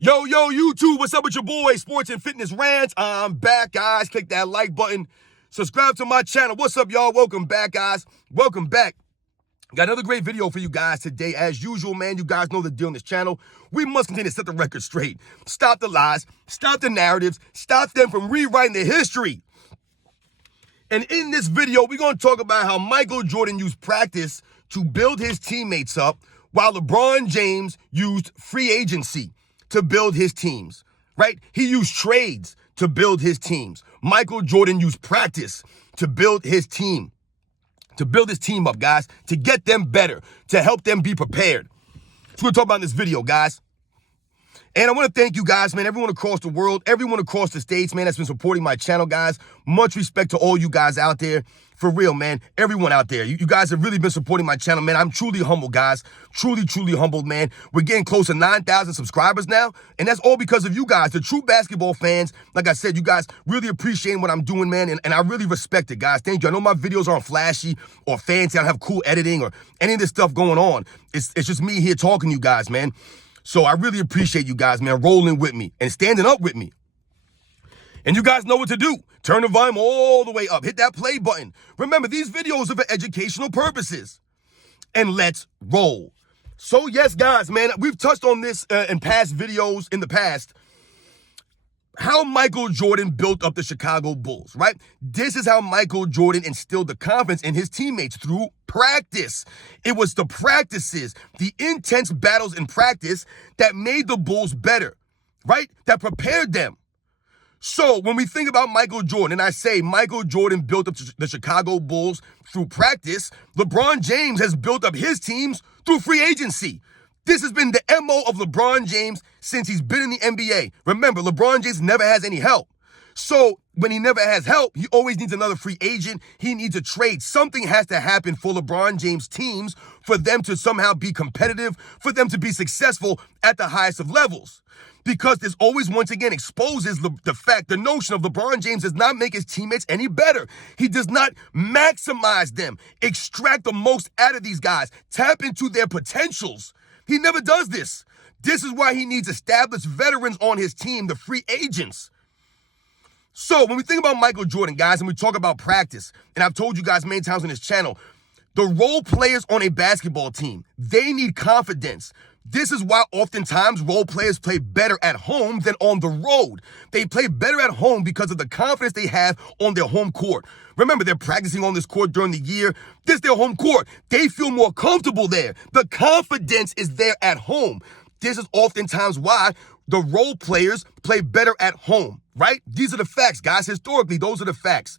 Yo, YouTube, what's up with your boy, Sports and Fitness Rants? I'm back, guys. Click that like button. Subscribe to my channel. What's up, y'all? Welcome back, guys. Welcome back. Got another great video for you guys today. As usual, man, you guys know the deal on this channel. We must continue to set the record straight. Stop the lies. Stop the narratives. Stop them from rewriting their history. And in this video, we're going to talk about how Michael Jordan used practice to build his teammates up, while LeBron James used free agency to build his teams, right? He used trades to build his teams. Michael Jordan used practice to build his team, up, guys, to get them better, to help them be prepared. So we're talking about in this video, guys. And I want to thank you guys, man, everyone across the world, everyone across the states, man, that's been supporting my channel, guys. Much respect to all you guys out there. For real, man, everyone out there. You guys have really been supporting my channel, man. I'm truly humbled, guys. Truly humbled, man. We're getting close to 9,000 subscribers now, and that's all because of you guys, the true basketball fans. Like I said, you guys really appreciating what I'm doing, man, and I really respect it, guys. Thank you. I know my videos aren't flashy or fancy. I don't have cool editing or any of this stuff going on. It's just me here talking to you guys, man. So I really appreciate you guys, man, rolling with me and standing up with me. And you guys know what to do. Turn the volume all the way up. Hit that play button. Remember, these videos are for educational purposes. And let's roll. So yes, guys, man, we've touched on this in past videos in the past. How Michael Jordan built up the Chicago Bulls, right? This is how Michael Jordan instilled the confidence in his teammates through practice. It was the practices, the intense battles in practice that made the Bulls better, right? That prepared them. So when we think about Michael Jordan, and I say Michael Jordan built up the Chicago Bulls through practice, LeBron James has built up his teams through free agency. This has been the MO of LeBron James since he's been in the NBA. Remember, LeBron James never has any help. So when he never has help, he always needs another free agent. He needs a trade. Something has to happen for LeBron James teams for them to somehow be competitive, for them to be successful at the highest of levels. Because this always, once again, exposes the notion of LeBron James does not make his teammates any better. He does not maximize them, extract the most out of these guys, tap into their potentials. He never does this. This is why he needs established veterans on his team, the free agents. So when we think about Michael Jordan, guys, and we talk about practice, and I've told you guys many times on this channel, the role players on a basketball team, they need confidence. This is why oftentimes role players play better at home than on the road. They play better at home because of the confidence they have on their home court. Remember, they're practicing on this court during the year. This is their home court. They feel more comfortable there. The confidence is there at home. This is oftentimes why the role players play better at home, right? These are the facts, guys. Historically, those are the facts.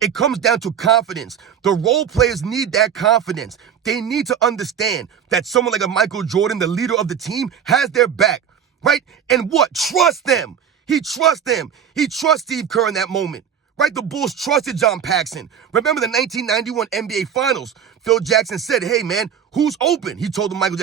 It comes down to confidence. The role players need that confidence. They need to understand that someone like a Michael Jordan, the leader of the team, has their back, right? And what? Trust them. He trusts them. He trusts Steve Kerr in that moment, right? The Bulls trusted John Paxson. Remember the 1991 NBA Finals? Phil Jackson said, hey, man, who's open? He told Michael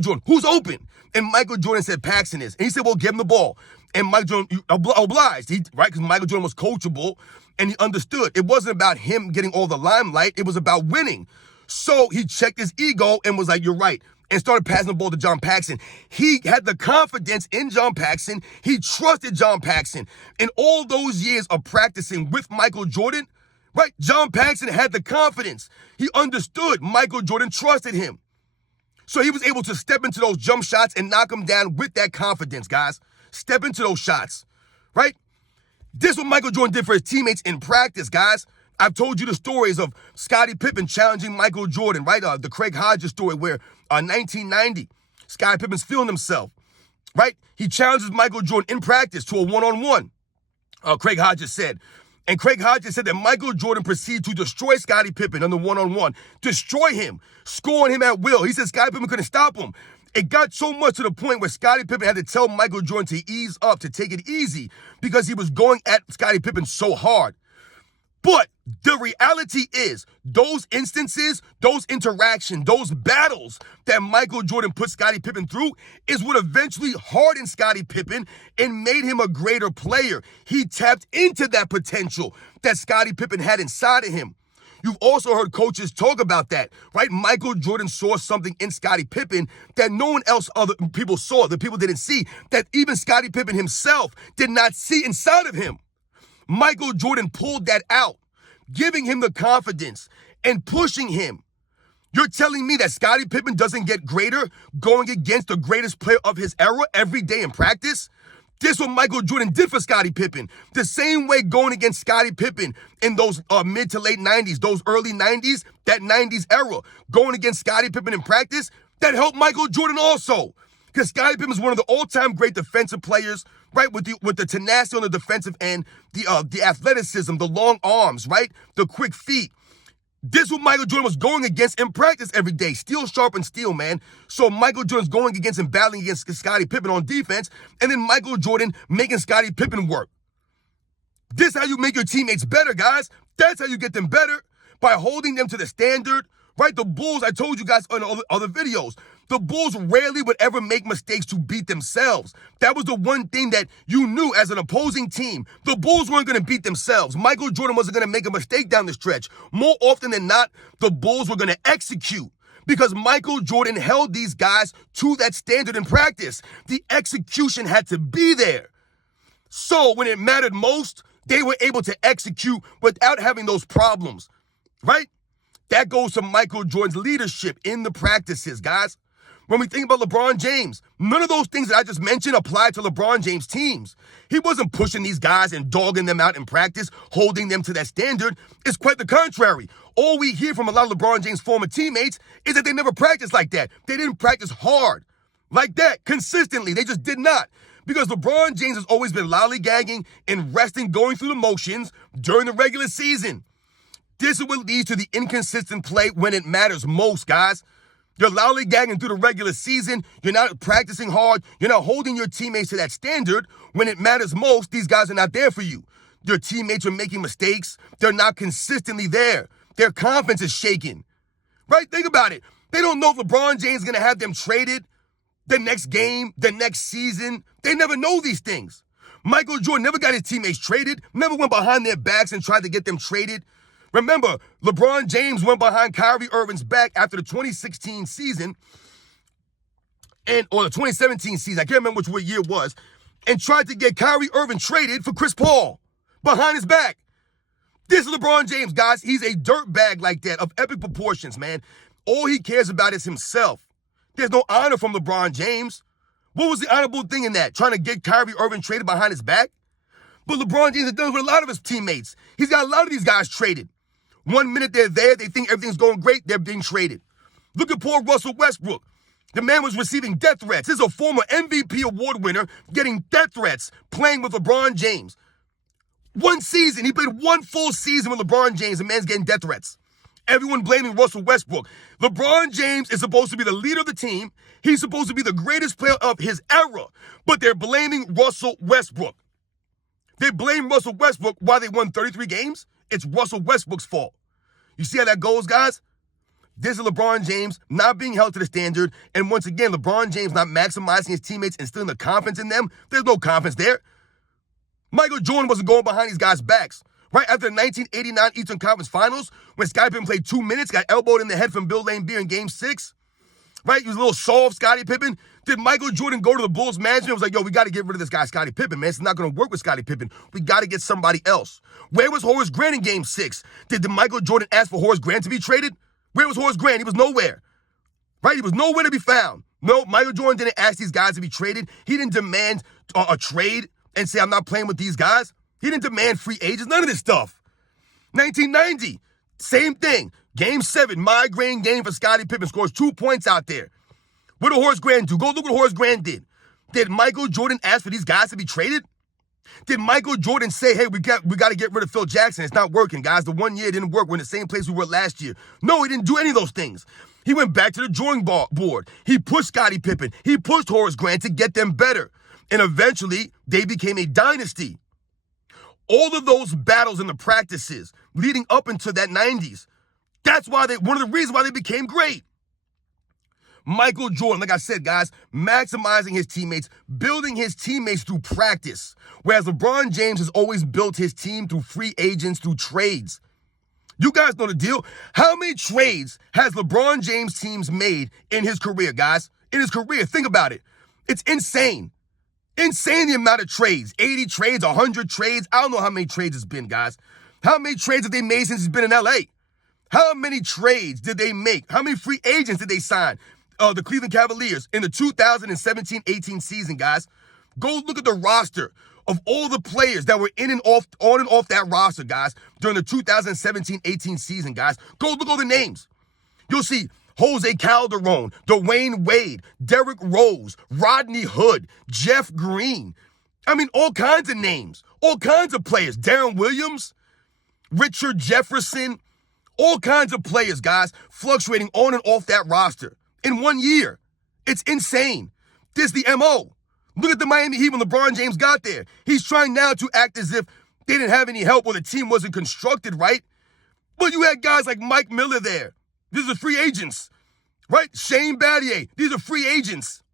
Jordan, who's open? And Michael Jordan said, Paxson is. And he said, well, give him the ball. And Michael Jordan obliged, right? Because Michael Jordan was coachable. And he understood it wasn't about him getting all the limelight. It was about winning. So he checked his ego and was like, you're right, and started passing the ball to John Paxson. He had the confidence in John Paxson. He trusted John Paxson. In all those years of practicing with Michael Jordan, right, John Paxson had the confidence. He understood Michael Jordan trusted him. So he was able to step into those jump shots and knock them down with that confidence, guys. Step into those shots, right? This is what Michael Jordan did for his teammates in practice, guys. I've told you the stories of Scottie Pippen challenging Michael Jordan, right? The Craig Hodges story where 1990, Scottie Pippen's feeling himself, right? He challenges Michael Jordan in practice to a one-on-one, Craig Hodges said. And Craig Hodges said that Michael Jordan proceeded to destroy Scottie Pippen on the one-on-one, destroy him, scoring him at will. He said Scottie Pippen couldn't stop him. It got so much to the point where Scottie Pippen had to tell Michael Jordan to ease up, to take it easy, because he was going at Scottie Pippen so hard. But the reality is, those instances, those interactions, those battles that Michael Jordan put Scottie Pippen through is what eventually hardened Scottie Pippen and made him a greater player. He tapped into that potential that Scottie Pippen had inside of him. You've also heard coaches talk about that, right? Michael Jordan saw something in Scottie Pippen that no one else, other people saw, that people didn't see, that even Scottie Pippen himself did not see inside of him. Michael Jordan pulled that out, giving him the confidence and pushing him. You're telling me that Scottie Pippen doesn't get greater going against the greatest player of his era every day in practice? This is what Michael Jordan did for Scottie Pippen. The same way going against Scottie Pippen in those mid to late 90s, those early 90s, that 90s era, going against Scottie Pippen in practice, that helped Michael Jordan also. Because Scottie Pippen is one of the all-time great defensive players, right? With the tenacity on the defensive end, the athleticism, the long arms, right? The quick feet. This is what Michael Jordan was going against in practice every day. Steel sharpens steel, man. So Michael Jordan's going against and battling against Scottie Pippen on defense, and then Michael Jordan making Scottie Pippen work. This is how you make your teammates better, guys. That's how you get them better, by holding them to the standard, right? The Bulls, I told you guys on other videos, the Bulls rarely would ever make mistakes to beat themselves. That was the one thing that you knew as an opposing team. The Bulls weren't going to beat themselves. Michael Jordan wasn't going to make a mistake down the stretch. More often than not, the Bulls were going to execute, because Michael Jordan held these guys to that standard in practice. The execution had to be there. So when it mattered most, they were able to execute without having those problems, right? That goes to Michael Jordan's leadership in the practices, guys. When we think about LeBron James, none of those things that I just mentioned apply to LeBron James' teams. He wasn't pushing these guys and dogging them out in practice, holding them to that standard. It's quite the contrary. All we hear from a lot of LeBron James' former teammates is that they never practiced like that. They didn't practice hard like that consistently. They just did not. Because LeBron James has always been lollygagging and resting, going through the motions during the regular season. This is what leads to the inconsistent play when it matters most, guys. You're lollygagging through the regular season. You're not practicing hard. You're not holding your teammates to that standard. When it matters most, these guys are not there for you. Your teammates are making mistakes. They're not consistently there. Their confidence is shaken. Right? Think about it. They don't know if LeBron James is going to have them traded the next game, the next season. They never know these things. Michael Jordan never got his teammates traded, never went behind their backs and tried to get them traded. Remember, LeBron James went behind Kyrie Irving's back after the 2016 season, or the 2017 season, I can't remember which year it was, and tried to get Kyrie Irving traded for Chris Paul behind his back. This is LeBron James, guys. He's a dirtbag like that of epic proportions, man. All he cares about is himself. There's no honor from LeBron James. What was the honorable thing in that? Trying to get Kyrie Irving traded behind his back? But LeBron James has done it with a lot of his teammates. He's got a lot of these guys traded. 1 minute they're there, they think everything's going great, they're being traded. Look at poor Russell Westbrook. The man was receiving death threats. This is a former MVP award winner getting death threats playing with LeBron James. One season, he played one full season with LeBron James, the man's getting death threats. Everyone blaming Russell Westbrook. LeBron James is supposed to be the leader of the team. He's supposed to be the greatest player of his era, but they're blaming Russell Westbrook. They blame Russell Westbrook while they won 33 games. It's Russell Westbrook's fault. You see how that goes, guys? This is LeBron James not being held to the standard. And once again, LeBron James not maximizing his teammates and instilling the confidence in them. There's no confidence there. Michael Jordan wasn't going behind these guys' backs. Right after the 1989 Eastern Conference Finals, when Scottie Pippen played 2 minutes, got elbowed in the head from Bill Laimbeer in Game 6. Right? He was a little soft, Scottie Pippen. Did Michael Jordan go to the Bulls management and was like, yo, we got to get rid of this guy, Scottie Pippen, man. It's not going to work with Scottie Pippen. We got to get somebody else. Where was Horace Grant in Game 6? Did Michael Jordan ask for Horace Grant to be traded? Where was Horace Grant? He was nowhere. Right? He was nowhere to be found. No, Michael Jordan didn't ask these guys to be traded. He didn't demand a trade and say, I'm not playing with these guys. He didn't demand free agents. None of this stuff. 1990, same thing. Game 7, migraine game for Scottie Pippen. Scores 2 points out there. What did Horace Grant do? Go look what Horace Grant did. Did Michael Jordan ask for these guys to be traded? Did Michael Jordan say, hey, we got to get rid of Phil Jackson? It's not working, guys. The 1 year didn't work. We're in the same place we were last year. No, he didn't do any of those things. He went back to the drawing board. He pushed Scottie Pippen. He pushed Horace Grant to get them better. And eventually, they became a dynasty. All of those battles in the practices leading up into that 90s, that's why one of the reasons why they became great. Michael Jordan, like I said, guys, maximizing his teammates, building his teammates through practice, whereas LeBron James has always built his team through free agents, through trades. You guys know the deal. How many trades has LeBron James teams made in his career, guys? In his career, think about it. It's insane. Insane the amount of trades. 80 trades, 100 trades. I don't know how many trades it's been, guys. How many trades have they made since he's been in LA? How many trades did they make? How many free agents did they sign? The Cleveland Cavaliers in the 2017-18 season, guys. Go look at the roster of all the players that were on and off that roster, guys, during the 2017-18 season, guys. Go look at all the names. You'll see Jose Calderon, Dwayne Wade, Derrick Rose, Rodney Hood, Jeff Green. I mean, all kinds of names, all kinds of players. Darren Williams, Richard Jefferson, all kinds of players, guys, fluctuating on and off that roster in 1 year. It's insane. This is the MO. Look at the Miami Heat when LeBron James got there. He's trying now to act as if they didn't have any help or the team wasn't constructed, right? But you had guys like Mike Miller there. These are free agents, right? Shane Battier. These are free agents.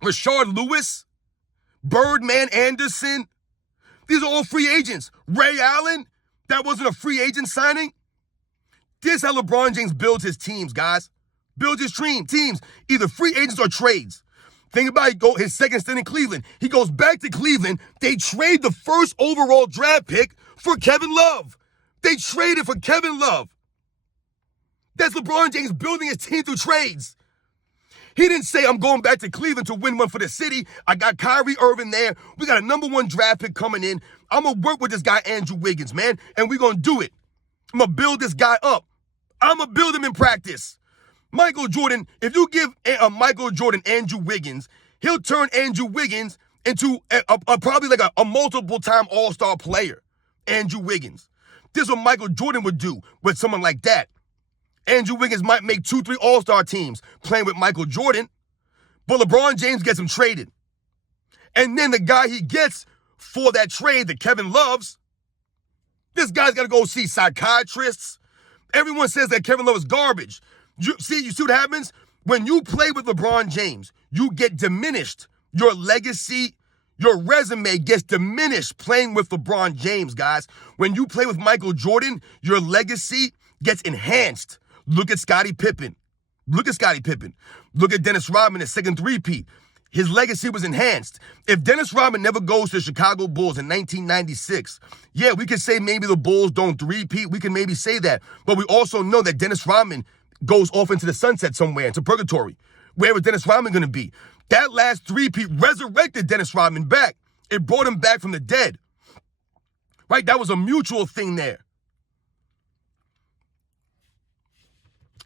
Rashard Lewis, Birdman Anderson. These are all free agents. Ray Allen, that wasn't a free agent signing. This is how LeBron James builds his teams, guys. Builds his teams, either free agents or trades. Think about it, his second stint in Cleveland. He goes back to Cleveland. They trade the first overall draft pick for Kevin Love. They traded for Kevin Love. That's LeBron James building his team through trades. He didn't say, I'm going back to Cleveland to win one for the city. I got Kyrie Irving there. We got a #1 draft pick coming in. I'm going to work with this guy, Andrew Wiggins, man, and we're going to do it. I'm going to build this guy up. I'm going to build him in practice. Michael Jordan, if you give Michael Jordan Andrew Wiggins, he'll turn Andrew Wiggins into probably like a multiple-time all-star player, Andrew Wiggins. This is what Michael Jordan would do with someone like that. Andrew Wiggins might make 2-3 all-star teams playing with Michael Jordan, but LeBron James gets him traded. And then the guy he gets for that trade that Kevin loves, this guy's got to go see psychiatrists. Everyone says that Kevin Love is garbage. You see what happens? When you play with LeBron James, you get diminished. Your legacy, your resume gets diminished playing with LeBron James, guys. When you play with Michael Jordan, your legacy gets enhanced. Look at Scottie Pippen. Look at Dennis Rodman, his second three-peat. His legacy was enhanced. If Dennis Rodman never goes to the Chicago Bulls in 1996, yeah, we could say maybe the Bulls don't three-peat. We can maybe say that. But we also know that Dennis Rodman goes off into the sunset somewhere, into purgatory. Where was Dennis Rodman going to be? That last three-peat resurrected Dennis Rodman back. It brought him back from the dead. Right? That was a mutual thing there.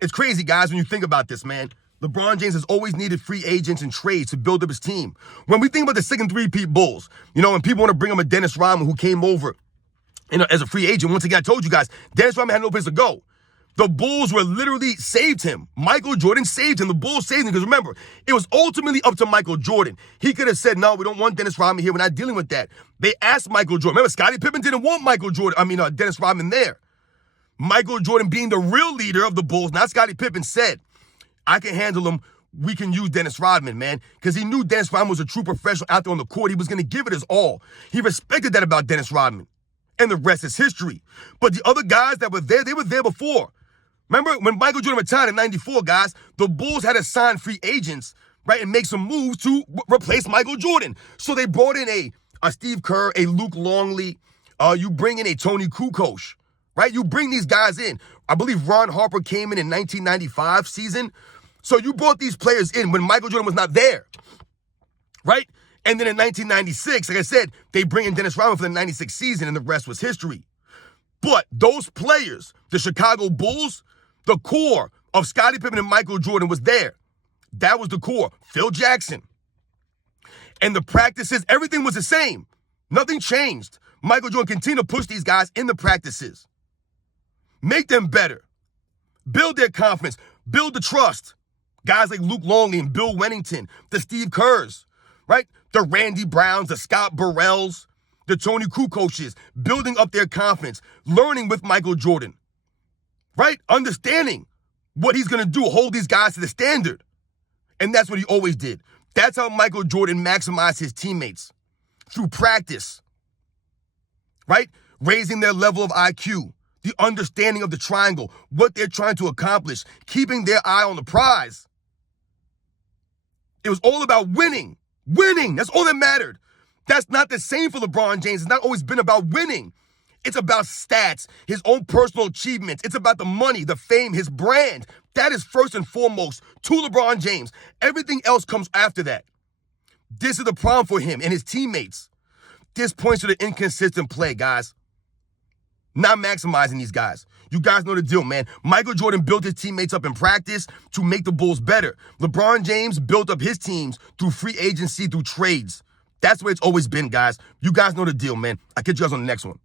It's crazy, guys, when you think about this, man. LeBron James has always needed free agents and trades to build up his team. When we think about the second three-peat Bulls, and people want to bring up a Dennis Rodman who came over as a free agent. Once again, I told you guys, Dennis Rodman had no place to go. The Bulls were literally saved him. Michael Jordan saved him. The Bulls saved him because remember, it was ultimately up to Michael Jordan. He could have said, no, we don't want Dennis Rodman here. We're not dealing with that. They asked Michael Jordan. Remember, Scottie Pippen didn't want Dennis Rodman there. Michael Jordan, being the real leader of the Bulls, not Scottie Pippen, said, I can handle him. We can use Dennis Rodman, man, because he knew Dennis Rodman was a true professional out there on the court. He was going to give it his all. He respected that about Dennis Rodman, and the rest is history. But the other guys that were there, they were there before. Remember when Michael Jordan retired in 94, guys, the Bulls had to sign free agents, right, and make some moves to replace Michael Jordan. So they brought in a Steve Kerr, a Luke Longley. You bring in a Tony Kukoc, right? You bring these guys in. I believe Ron Harper came in 1995 season. So you brought these players in when Michael Jordan was not there, right? And then in 1996, like I said, they bring in Dennis Rodman for the 96 season, and the rest was history. But those players, the Chicago Bulls, the core of Scottie Pippen and Michael Jordan was there. That was the core. Phil Jackson. And the practices, everything was the same. Nothing changed. Michael Jordan continued to push these guys in the practices. Make them better. Build their confidence. Build the trust. Guys like Luke Longley and Bill Wennington, the Steve Kerrs, right? The Randy Browns, the Scott Burrells, the Tony Kukocs, building up their confidence, learning with Michael Jordan, right? Understanding what he's going to do, hold these guys to the standard. And that's what he always did. That's how Michael Jordan maximized his teammates, through practice, right? Raising their level of IQ, the understanding of the triangle, what they're trying to accomplish, keeping their eye on the prize. It was all about winning. Winning. That's all that mattered. That's not the same for LeBron James. It's not always been about winning. It's about stats, his own personal achievements. It's about the money, the fame, his brand. That is first and foremost to LeBron James. Everything else comes after that. This is the problem for him and his teammates. This points to the inconsistent play, guys. Not maximizing these guys. You guys know the deal, man. Michael Jordan built his teammates up in practice to make the Bulls better. LeBron James built up his teams through free agency, through trades. That's the way it's always been, guys. You guys know the deal, man. I'll catch you guys on the next one.